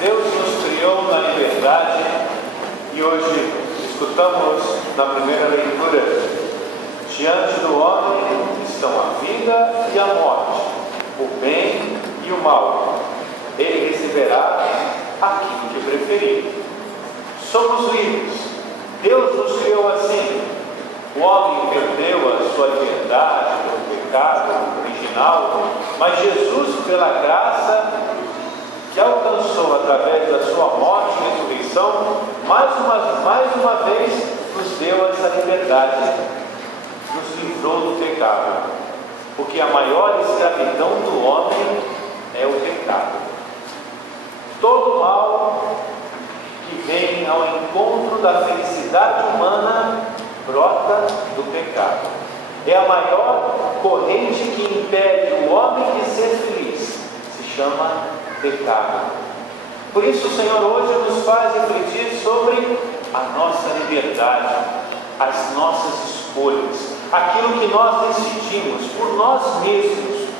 Deus nos criou na liberdade e hoje escutamos na primeira leitura: diante do homem estão a vida e a morte, o bem e o mal. Ele receberá aquilo que preferir. Somos livres. Deus nos criou assim. O homem perdeu a sua liberdade pelo pecado original, mas Jesus, pela graça que alcançou através da sua morte e ressurreição, mais uma vez nos deu essa liberdade, nos livrou do pecado, porque a maior escravidão do homem é o pecado. Todo mal que vem ao encontro da felicidade humana brota do pecado. É a maior corrente que impede o homem de ser feliz. Se chama pecado. Por isso o Senhor hoje nos faz refletir sobre a nossa liberdade, as nossas escolhas, aquilo que nós decidimos por nós mesmos.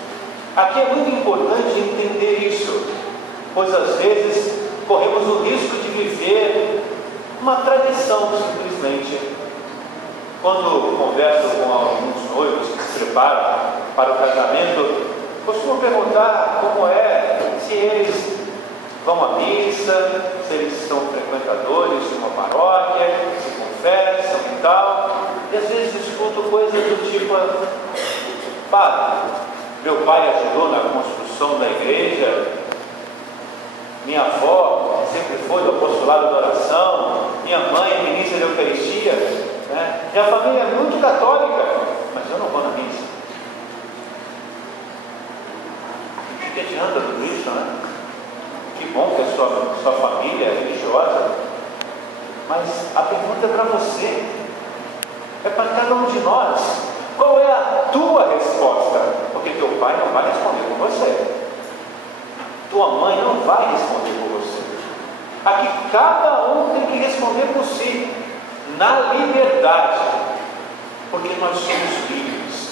Aqui é muito importante entender isso, pois às vezes corremos o risco de viver uma tradição simplesmente. Quando converso com alguns noivos que se preparam para o casamento, costumo perguntar como é, se eles vão à missa, se eles são frequentadores de uma paróquia, se confessam e tal. E às vezes escuto coisas do tipo: padre, meu pai ajudou na construção da igreja, minha avó sempre foi do apostolado da oração, minha mãe é ministra da Eucaristia, né? Minha família é muito católica, mas eu não vou na missa. O que adianta tudo isso, né? Que bom que a sua família é religiosa, mas a pergunta é para você, é para cada um de nós. Qual é a tua resposta? Porque teu pai não vai responder por você, tua mãe não vai responder por você. Aqui cada um tem que responder por si, na liberdade, porque nós somos livres.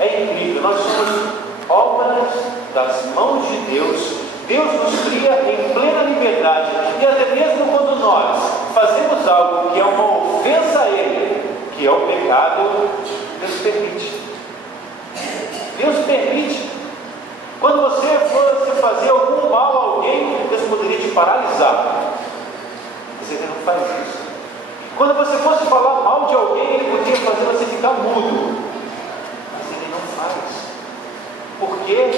É incrível, nós somos obras das mãos de Deus. Deus nos cria em plena liberdade, e até mesmo quando nós fazemos algo que é uma ofensa a Ele, que é o pecado, Deus permite. Deus permite. Quando você fosse fazer algum mal a alguém, Deus poderia te paralisar. Mas Ele não faz isso. Quando você fosse falar mal de alguém, Ele podia fazer você ficar mudo. Mas Ele não faz. Por quê?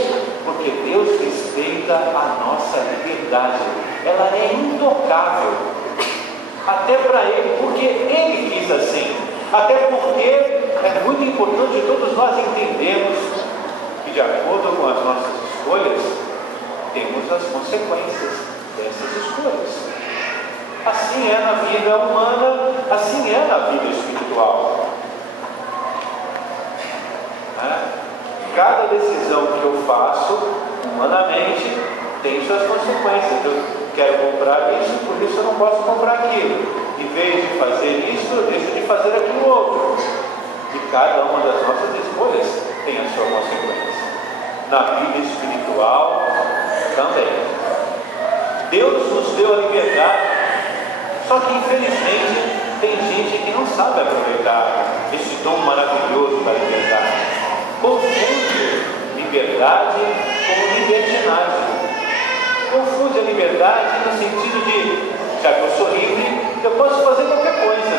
Porque Deus respeita a nossa liberdade. Ela é intocável. Até para Ele, porque Ele quis assim. Até porque é muito importante todos nós entendermos que, de acordo com as nossas escolhas, temos as consequências dessas escolhas. Assim é na vida humana, assim é na vida espiritual. Cada decisão que eu faço humanamente tem suas consequências. Eu quero comprar isso, por isso eu não posso comprar aquilo. Em vez de fazer isso, eu deixo de fazer aquilo outro. E cada uma das nossas escolhas tem a sua consequência. Na vida espiritual também. Deus nos deu a liberdade, só que infelizmente tem gente que não sabe aproveitar esse dom maravilhoso da liberdade. Confunde liberdade com libertinagem. Confunde a liberdade no sentido de, já que eu sou livre, eu posso fazer qualquer coisa,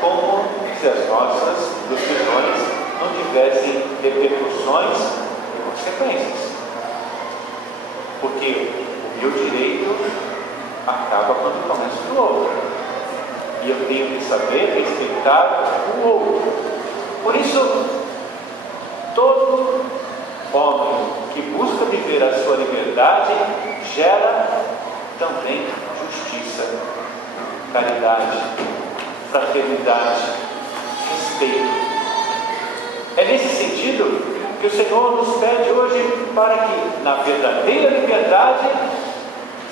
como se as nossas decisões não tivessem repercussões e consequências. Porque o meu direito acaba quando começa do outro, e eu tenho que saber respeitar o outro. Por isso, todo homem que busca viver a sua liberdade gera também justiça, caridade, fraternidade, respeito. É nesse sentido que o Senhor nos pede hoje para que, na verdadeira liberdade,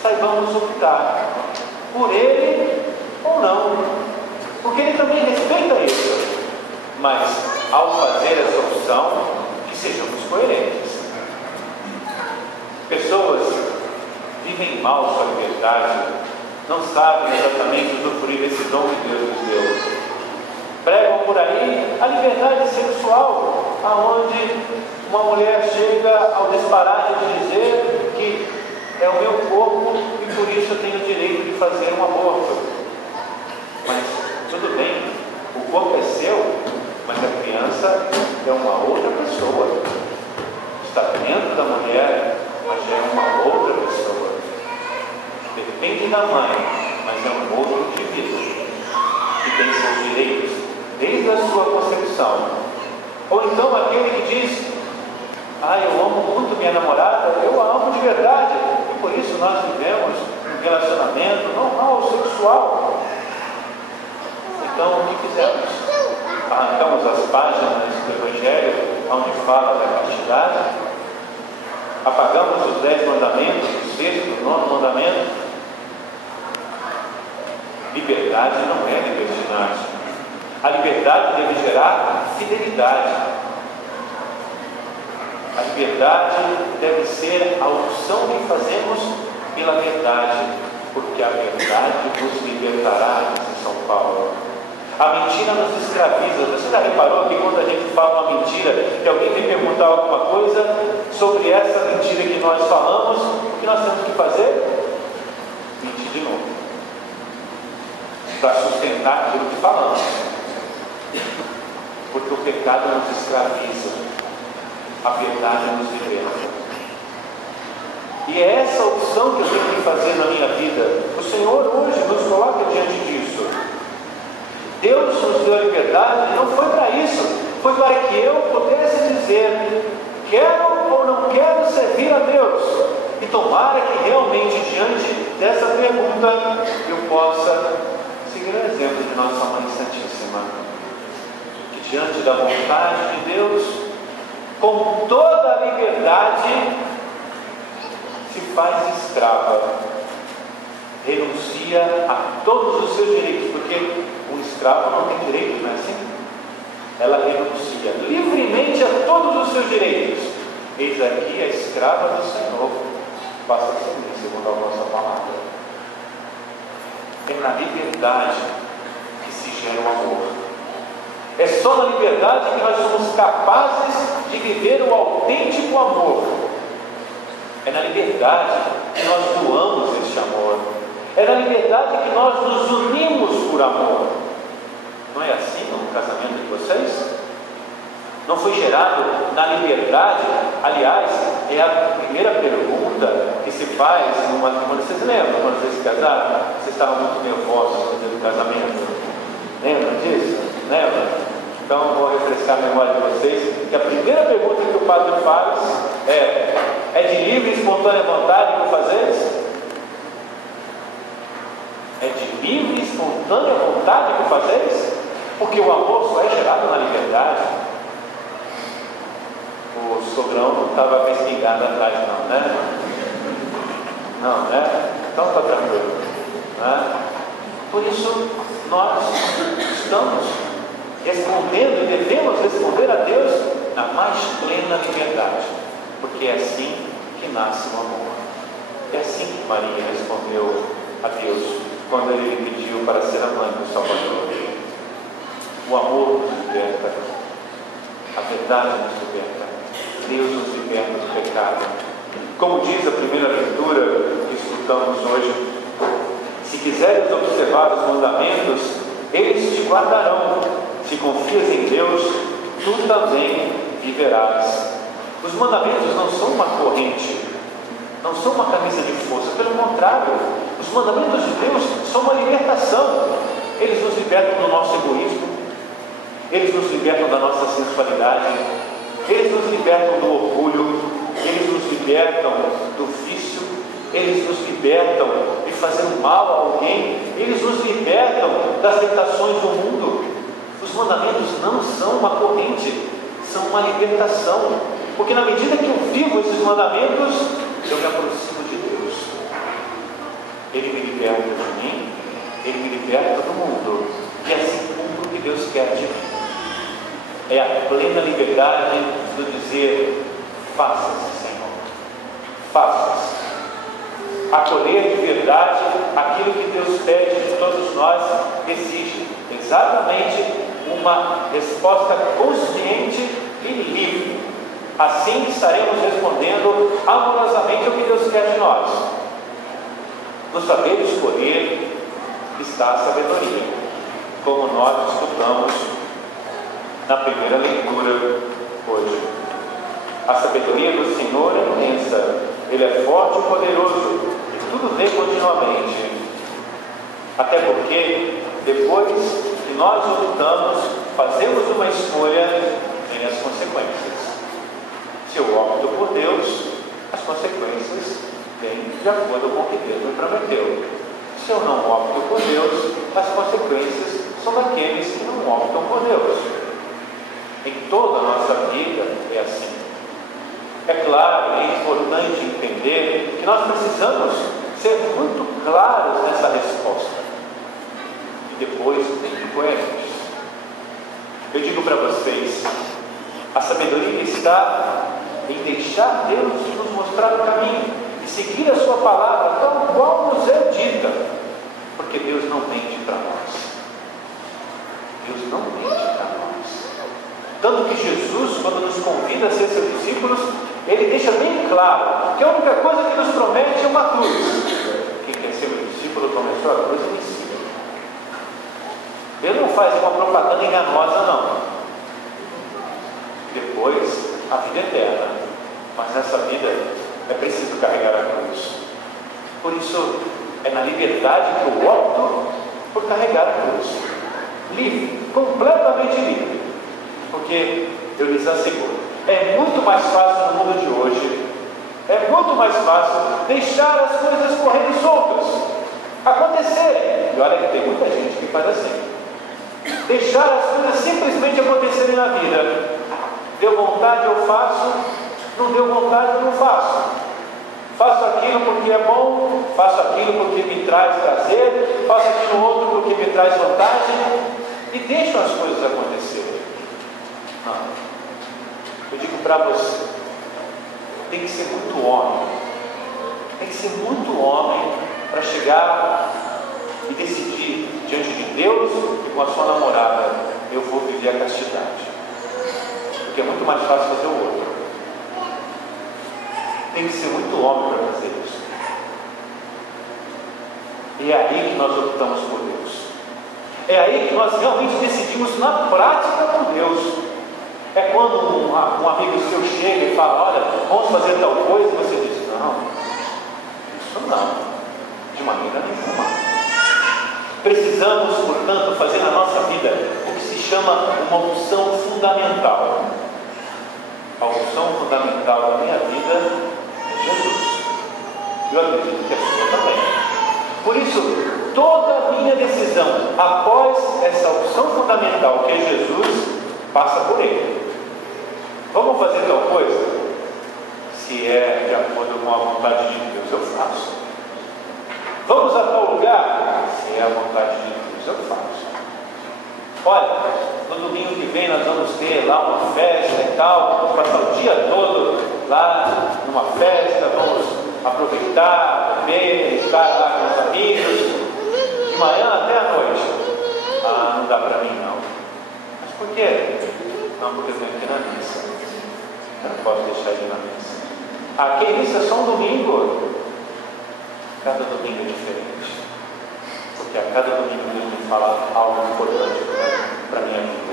saibamos optar por Ele ou não, porque Ele também respeita isso. Mas, ao fazer essa opção, que sejamos coerentes. Pessoas vivem mal sua liberdade, não sabem exatamente usufruir desse dom que Deus nos deu. Pregam por aí a liberdade sexual, aonde uma mulher chega ao disparate de dizer que é o meu corpo e por isso eu tenho o direito de fazer um aborto. Mas tudo bem, o corpo é seu, mas a criança é uma outra pessoa. Está dentro da mulher, mas é uma outra pessoa. Depende da mãe, mas é um outro indivíduo que tem seus direitos desde a sua concepção. Ou então aquele que diz: eu amo muito minha namorada, eu a amo de verdade, e por isso nós vivemos um relacionamento normal, sexual. Então o que fizemos? Arrancamos as páginas do Evangelho onde fala da castidade, apagamos os 10 mandamentos, o 6º, o 9º mandamento. Liberdade não é libertinagem. A liberdade deve gerar fidelidade. A liberdade deve ser a opção que fazemos pela verdade, porque a verdade nos libertará, diz São Paulo. A mentira nos escraviza. Você já reparou que quando a gente fala uma mentira, que alguém vem perguntar alguma coisa sobre essa mentira que nós falamos, o que nós temos que fazer? Mentir de novo, para sustentar aquilo que falamos. Porque o pecado nos escraviza, a verdade nos liberta. E é essa opção que eu tenho que fazer na minha vida. O Senhor hoje nos coloca diante disso. Deus nos deu a liberdade, não foi para isso, foi para que eu pudesse dizer: quero ou não quero servir a Deus. E tomara que realmente, diante dessa pergunta, eu possa seguir o exemplo de nossa Mãe Santíssima, que diante da vontade de Deus, com toda a liberdade, se faz escrava, renuncia a todos os seus direitos, porque um escravo não tem direito, não é assim? Ela renuncia livremente a todos os seus direitos. Eis aqui a escrava do Senhor, faça-se em mim, segundo a vossa palavra. É na liberdade que se gera o amor. É só na liberdade que nós somos capazes de viver o autêntico amor. É na liberdade que nós doamos este amor. É na liberdade que nós nos unimos por amor. Não é assim no casamento de vocês? Não foi gerado na liberdade? Aliás, é a primeira pergunta que se faz quando vocês lembram, quando vocês se casaram? Vocês estavam muito nervosos no dia do casamento. Lembram disso? Lembram? Então vou refrescar a memória de vocês, que a primeira pergunta que o padre faz é de livre e espontânea vontade que o fazeis? É de livre e espontânea vontade que o fazeis? Porque o amor só é gerado na liberdade. O sogrão não estava pesquisando atrás não, né? Não, né? Então está tranquilo, né? Por isso nós estamos respondendo e devemos responder a Deus na mais plena liberdade, porque é assim que nasce o amor. É assim que Maria respondeu a Deus quando ele lhe pediu para ser a mãe do Salvador. O amor nos liberta, a verdade nos liberta, Deus nos liberta do pecado. Como diz a primeira leitura que escutamos hoje: se quiseres observar os mandamentos, eles te guardarão. Se confias em Deus, tu também viverás. Os mandamentos não são uma corrente, não são uma camisa de força, pelo contrário, os mandamentos de Deus são uma libertação. Eles nos libertam do nosso egoísmo, eles nos libertam da nossa sensualidade, eles nos libertam do orgulho, eles nos libertam do vício, eles nos libertam de fazer mal a alguém, eles nos libertam das tentações do mundo. Os mandamentos não são uma corrente, são uma libertação, porque na medida que eu vivo esses mandamentos, eu me aproximo de Deus. Ele me liberta de mim, Ele me liberta do mundo, e assim cumpro o que Deus quer de mim. É a plena liberdade de dizer: faça-se, Senhor, faça-se. acolher de verdade aquilo que Deus pede de todos nós, exige exatamente uma resposta consciente e livre. Assim estaremos respondendo amorosamente ao que Deus quer de nós. No saber escolher está a sabedoria, como nós estudamos na primeira leitura hoje. A sabedoria do Senhor é imensa, Ele é forte e poderoso, e tudo vê continuamente. Até porque, depois que nós optamos, fazemos uma escolha, vem as consequências. Se eu opto por Deus, as consequências vêm de acordo com o que Deus me prometeu. Se eu não opto por Deus, as consequências são daqueles que não optam por Deus. Em toda a nossa vida é assim. É claro, é importante entender que nós precisamos ser muito claros nessa resposta e depois bem coerentes. Eu digo para vocês, a sabedoria está em deixar Deus nos mostrar o caminho e seguir a sua palavra tal qual nos é dita, porque Deus não mente para nós. Deus não mente para nós. Tanto que Jesus, quando nos convida a ser seus discípulos, Ele deixa bem claro que a única coisa que nos promete é uma cruz. Quem quer ser meu discípulo, tome a sua cruz e me siga. Ele não faz uma propaganda enganosa, não. Depois, a vida eterna. Mas nessa vida é preciso carregar a cruz. Por isso, é na liberdade que eu opto por carregar a cruz. Livre, completamente livre. Porque eu lhes asseguro, é muito mais fácil no mundo de hoje, é muito mais fácil deixar as coisas correndo soltas, acontecerem. E olha que tem muita gente que faz assim. Deixar as coisas simplesmente acontecerem na vida. Deu vontade, eu faço. Não deu vontade, eu não faço. Faço aquilo porque é bom, faço aquilo porque me traz prazer, faço aquilo outro porque me traz vantagem, e deixo as coisas acontecerem. Não. Eu digo para você, tem que ser muito homem. Tem que ser muito homem para chegar e decidir diante de Deus e com a sua namorada, eu vou viver a castidade. Porque é muito mais fácil fazer o outro. Tem que ser muito homem para fazer isso. E é aí que nós optamos por Deus. É aí que nós realmente decidimos na prática por Deus. É quando um amigo seu chega e fala, olha, vamos fazer tal coisa, e você diz, não, isso não, de maneira nenhuma. Precisamos, portanto, fazer na nossa vida o que se chama uma opção fundamental. A opção fundamental da minha vida é Jesus. Eu acredito que a sua também. Por isso, toda a minha decisão após essa opção fundamental que é Jesus, passa por Ele. Vamos fazer tal coisa? Se é de acordo com a vontade de Deus, eu faço. Vamos a tal lugar? Se é a vontade de Deus, eu faço. Olha, no domingo que vem nós vamos ter lá uma festa e tal, vamos passar o dia todo lá numa festa, vamos aproveitar, beber, estar lá com os amigos, de manhã até a noite. Ah, não dá para mim não. Mas por quê? Não, porque eu tenho que ir na missa. Eu não posso deixar de ir na missa. Aqui a missa é só um domingo. Cada domingo é diferente. Porque a cada domingo Deus me fala algo importante para a minha vida.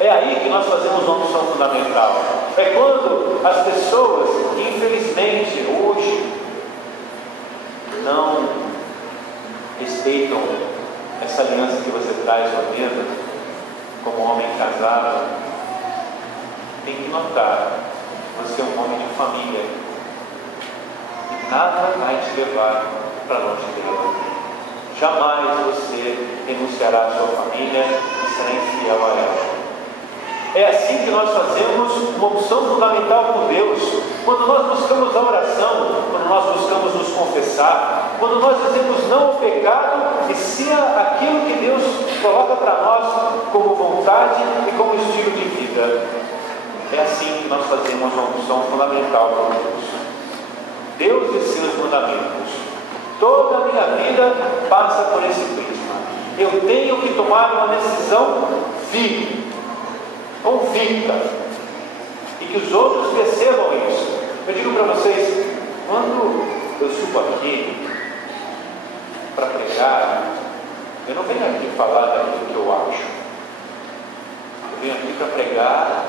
É aí que nós fazemos uma opção fundamental. É quando as pessoas, infelizmente, hoje, não respeitam essa aliança que você traz na vida, como homem casado, tem que notar, você é um homem de família, e nada vai te levar para longe dele. Jamais você renunciará à sua família e será infiel a ela. É assim que nós fazemos uma opção fundamental por Deus. Quando nós buscamos a oração, quando nós buscamos nos confessar, quando nós dizemos não ao pecado e sim aquilo que Deus coloca para nós como vontade e como estilo de vida. É assim que nós fazemos uma opção fundamental por Deus. Deus e seus mandamentos. Toda a minha vida passa por esse prisma. Eu tenho que tomar uma decisão firme, convicta, e que os outros percebam isso. Eu digo para vocês, quando eu subo aqui para pregar, eu não venho aqui falar daquilo que eu acho. Eu venho aqui para pregar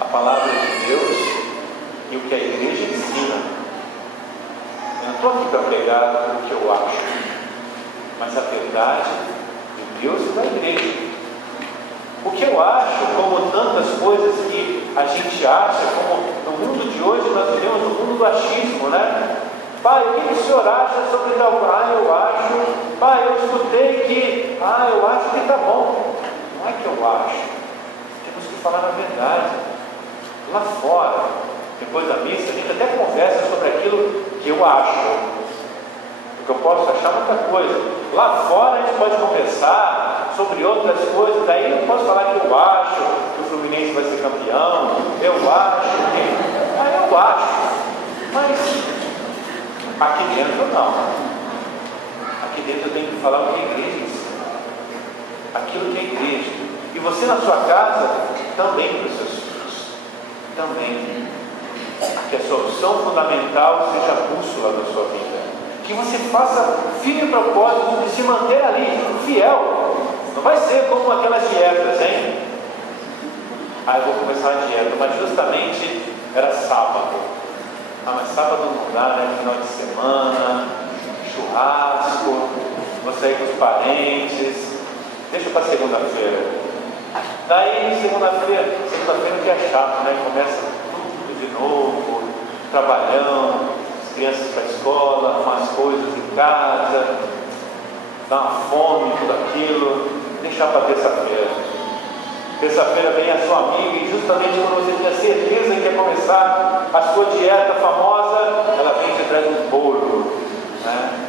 a palavra de Deus e o que a igreja ensina. Eu não estou aqui para pregar o que eu acho, mas a verdade de Deus e da igreja. O que eu acho, como tantas coisas que a gente acha, como no mundo de hoje nós vivemos no mundo do achismo, né? Pai, o que o senhor acha sobre tal? Eu acho. Pai, eu escutei que, eu acho que está bom. Não é que eu acho. Temos que falar a verdade. Lá fora, depois da missa, a gente até conversa sobre aquilo que eu acho. Porque eu posso achar muita coisa. Lá fora a gente pode conversar sobre outras coisas. Daí eu posso falar que eu acho que o Fluminense vai ser campeão. Eu acho que... eu acho. Mas aqui dentro não. Aqui dentro eu tenho que falar o que a igreja ensina. Aquilo que é a igreja. E você na sua casa também para os seus filhos. Também. Que a sua opção fundamental seja a bússola da sua vida. Que você faça firme propósito de se manter ali, fiel. Não vai ser como aquelas dietas, hein? Eu vou começar a dieta, mas justamente era sábado. Mas sábado não dá, né? Final de semana, churrasco, vou sair com os parentes, deixa para segunda-feira. Daí segunda-feira que é chato, né? Começa tudo de novo, trabalhão, as crianças para a escola, arrumar as coisas em casa, dá uma fome, tudo aquilo, deixar para terça-feira. Terça-feira vem a sua amiga e justamente quando você tinha certeza que ia começar a sua dieta famosa, ela vem e te traz um bolo, né?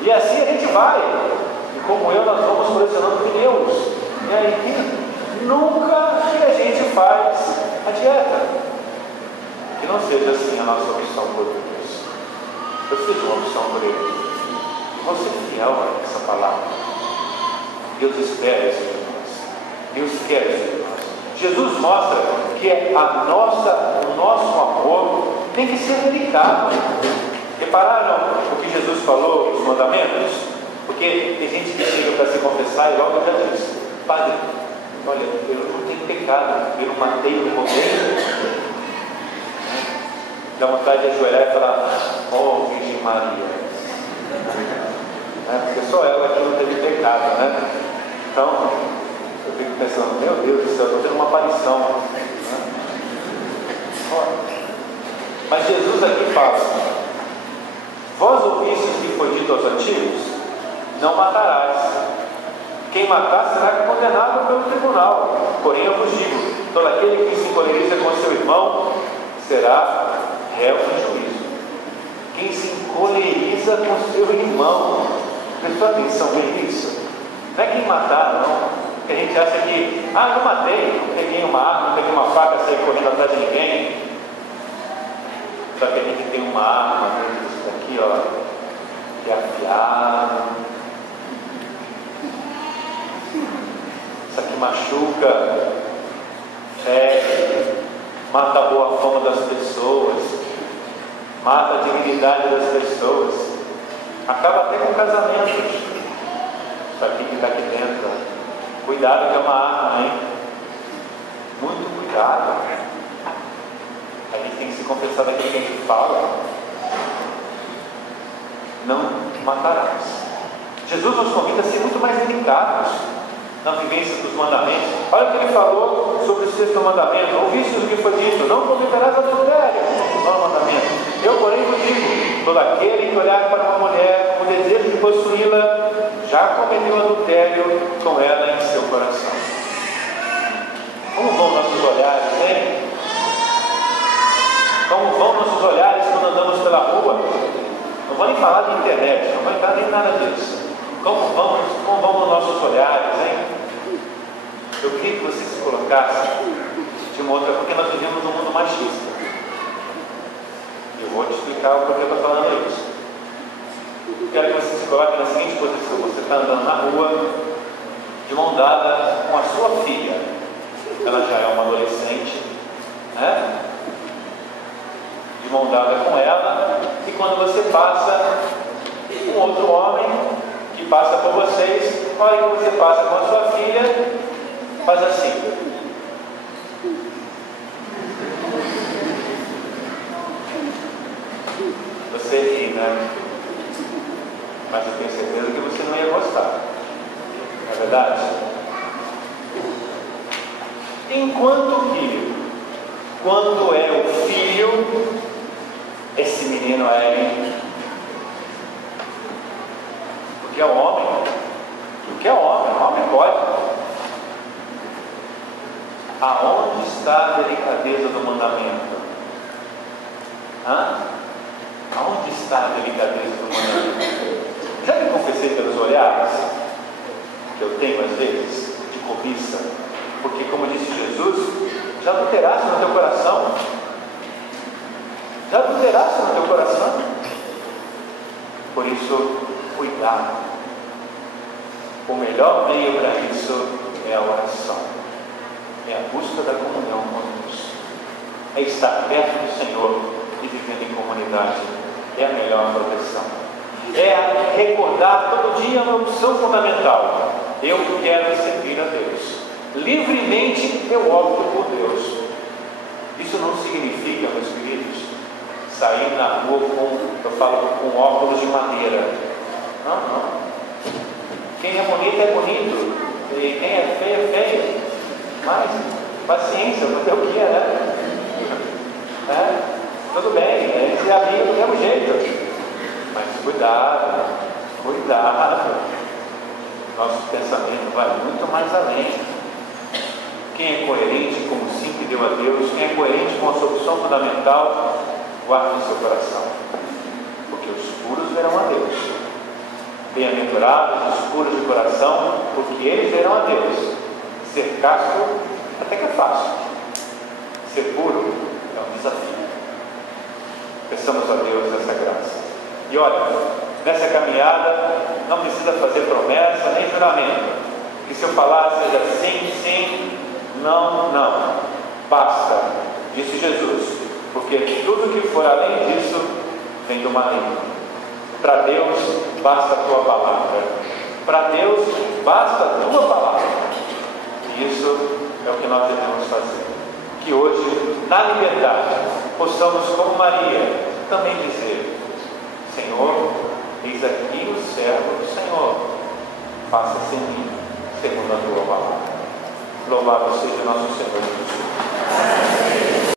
E assim a gente vai. E como eu, nós vamos colecionando pneus. E aí, nunca que a gente faz a dieta. Que não seja assim a nossa opção por Deus. Eu fiz uma opção por Ele. E vou ser fiel a essa palavra. Deus espera isso de nós. Deus quer isso de nós. Jesus mostra que o nosso amor tem que ser delicado. Repararam o que Jesus falou nos mandamentos? Porque tem gente que chega para se confessar e logo já diz: Padre, olha, eu não tenho pecado, eu não matei, eu não roubei. Dá vontade de ajoelhar e falar: oh, Virgem Maria. Porque só ela que não teve pecado, né? Então, eu fico pensando: meu Deus do céu, estou tendo uma aparição. Mas Jesus aqui fala: vós ouvistes que foi dito aos antigos, não matarás. Quem matar será condenado pelo tribunal. Porém eu vos digo: todo aquele que se encoleriza com seu irmão será réu de juízo. Quem se encoleriza com seu irmão, prestou atenção nisso? Não é quem matar, não. Porque a gente acha que, eu não matei, não peguei uma arma, não peguei uma faca, saí correndo atrás de ninguém. Só que a gente tem uma arma dentro disso daqui, que é afiado. Isso aqui machuca, mata a boa fama das pessoas, mata a dignidade das pessoas, acaba até com casamentos. Isso aqui que está aqui dentro, cuidado que é uma arma, hein? Muito cuidado. A gente tem que se confessar daquilo que a gente fala. Não matarás. Jesus nos convida a ser muito mais delicados na vivência dos mandamentos. Olha o que ele falou sobre o sexto mandamento: ouviste o que foi dito, não cometerás adultério. Não é mandamento. Eu, porém, vos digo: todo aquele que olhar para uma mulher com o desejo de possuí-la, já cometeu adultério com ela em seu coração. Como vão nossos olhares, hein? Como vão nossos olhares quando andamos pela rua? Não vou nem falar de internet, não vai entrar nem nada disso. Como vão os nossos olhares, hein? Eu queria que você se colocasse de uma outra, porque nós vivemos num mundo machista. Eu vou te explicar o porquê eu estou falando isso. Quero que você se coloque na seguinte posição: você está andando na rua, de mão dada com a sua filha. Ela já é uma adolescente, né? De mão dada com ela, e quando você passa, um outro homem que passa por vocês, olha que você passa com a sua filha, faz assim. Você ri, né? Mas eu tenho certeza que você não ia gostar. Não é verdade? Enquanto que, quando é o filho, esse menino é, porque é homem, homem pode. Aonde está a delicadeza do mandamento? Aonde está a delicadeza do mandamento? Já me confessei pelos olhares que eu tenho às vezes de cobiça, porque, como disse Jesus, já adulteraste no teu coração. Já adulteraste no teu coração. Por isso, cuidado. O melhor meio para isso é a oração, é a busca da comunhão com Deus, é estar perto do Senhor e vivendo em comunidade. É a melhor proteção. É recordar todo dia uma opção fundamental: eu quero servir a Deus. Livremente eu opto por Deus. Isso não significa, meus queridos, sair na rua com óculos de madeira. Não. Quem é bonito é bonito, e quem é feio é feio. Mas paciência, não tem o que né? Tudo bem, a gente é amigo do mesmo jeito. Mas cuidado. Nosso pensamento vai muito mais além. Quem é coerente com o sim que deu a Deus, quem é coerente com a sua opção fundamental, guarde no seu coração. Porque os puros verão a Deus. Bem-aventurados os puros de coração, porque eles verão a Deus. Ser casto até que é fácil. Ser puro é um desafio. Peçamos a Deus essa graça. E olha, nessa caminhada não precisa fazer promessa nem juramento. Que se eu falar seja sim, não. Basta, disse Jesus, porque tudo que for além disso vem do maligno. Para Deus basta a tua palavra. Para Deus basta a tua palavra. E isso é o que nós devemos fazer. Que hoje, na liberdade, possamos, como Maria, também dizer: Senhor, eis aqui o servo do Senhor, faça-se em mim segundo a tua palavra. Louvado seja nosso Senhor Jesus.